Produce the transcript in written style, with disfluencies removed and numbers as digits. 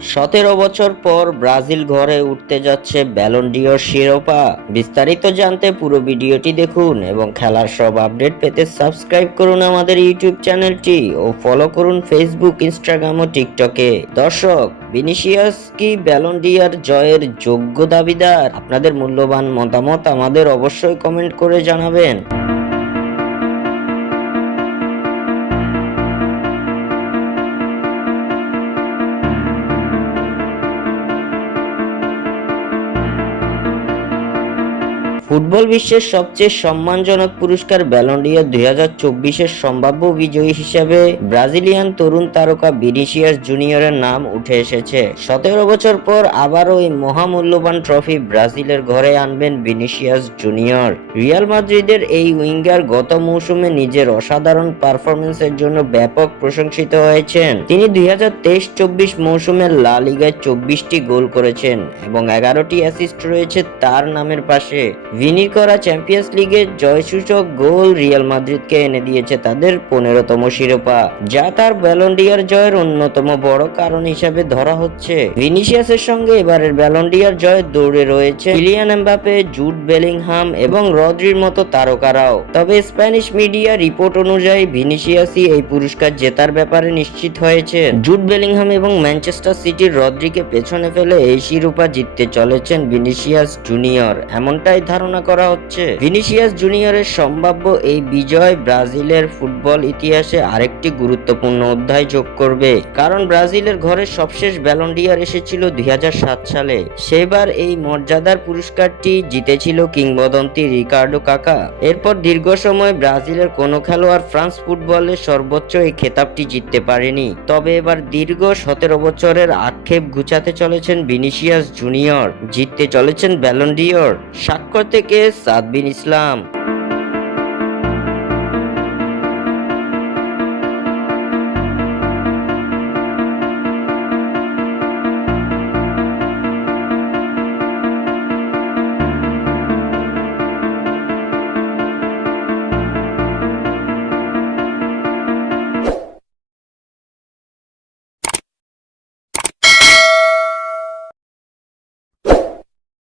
17 বছর পর ব্রাজিল ঘরে উঠতে যাচ্ছে ব্যালন ডি'অর শিরোপা। বিস্তারিত জানতে পুরো ভিডিওটি দেখুন এবং খেলার সব আপডেট পেতে সাবস্ক্রাইব করুন আমাদের ইউটিউব চ্যানেলটি ও ফলো করুন ফেসবুক, ইনস্টাগ্রাম ও টিকটকে। দর্শক, ভিনিসিয়াস কি ব্যালন ডি'অর জয়ের যোগ্য দাবিদার? আপনাদের মূল্যবান মতামত আমাদের অবশ্যই কমেন্ট করে জানাবেন। ফুটবল বিশ্বের সবচেয়ে সম্মানজনক পুরস্কার ব্যালন ডি'অর 2024-এর সম্ভাব্য বিজয়ী হিসেবে ব্রাজিলিয়ান তরুণ তারকা ভিনিসিয়াস জুনিয়রের নাম উঠে এসেছে। 17 বছর পর আবারও এই মহামূল্যবান ট্রফি ব্রাজিলের ঘরে আনবেন ভিনিসিয়াস জুনিয়র। রিয়াল মাদ্রিদের এই উইঙ্গার গত মৌসুমে নিজের অসাধারণ পারফরম্যান্সের জন্য ব্যাপক প্রশংসিত হয়েছেন। তিনি 2023-24 মৌসুমে লা লিগায় 24টি গোল করেছেন এবং 11টি অ্যাসিস্ট রয়েছে তার নামের পাশে। ভিনির করা চ্যাম্পিয়ন্স লিগের জয়সূচক গোল রিয়াল মাদ্রিদকে এনে দিয়েছে তাদের 15তম শিরোপা, যা তার ব্যালন ডি'অর জয়ের অন্যতম বড় কারণ হিসেবে ধরা হচ্ছে। ভিনিসিয়াসের সঙ্গে এবারের ব্যালন ডি'অর জয়ের দৌড়ে রয়েছে কিলিয়ান এমবাপে, জুড বেলিংহাম এবং রদ্রির মতো তারকারাও। তবে স্প্যানিশ মিডিয়া রিপোর্ট অনুযায়ী ভিনিসিয়াসই এই পুরস্কার জেতার ব্যাপারে নিশ্চিত হয়েছে। জুড বেলিংহাম এবং ম্যানচেস্টার সিটির রদ্রিকে পেছনে ফেলে এই শিরোপা জিততে চলেছেন ভিনিসিয়াস জুনিয়র, এমনটাই ধারণা করা হচ্ছে। ভিনিসিয়াস জুনিয়রের সম্ভাব্য এই বিজয় ব্রাজিলের ফুটবল ইতিহাসে আরেকটি গুরুত্বপূর্ণ অধ্যায় যোগ করবে, কারণ ব্রাজিলের ঘরে সবশেষ ব্যালন ডি'অর এসেছিল 2007 সালে। সেবার এই মর্যাদার পুরস্কারটি জিতেছিল কিংবদন্তি রিকার্ডো কাকা। এরপর দীর্ঘ সময় ব্রাজিলের কোনো খেলোয়াড় ফ্রান্স ফুটবলের সর্বোচ্চ এই খেতাবটি জিততে পারেনি। তবে এবার দীর্ঘ 17 বছরের আক্ষেপ ঘুচাতে চলেছেন ভিনিসিয়াস জুনিয়র, জিততে চলেছেন ব্যালন ডি'অর। স্বাক্ষর থেকে সাদ বিন ইসলাম।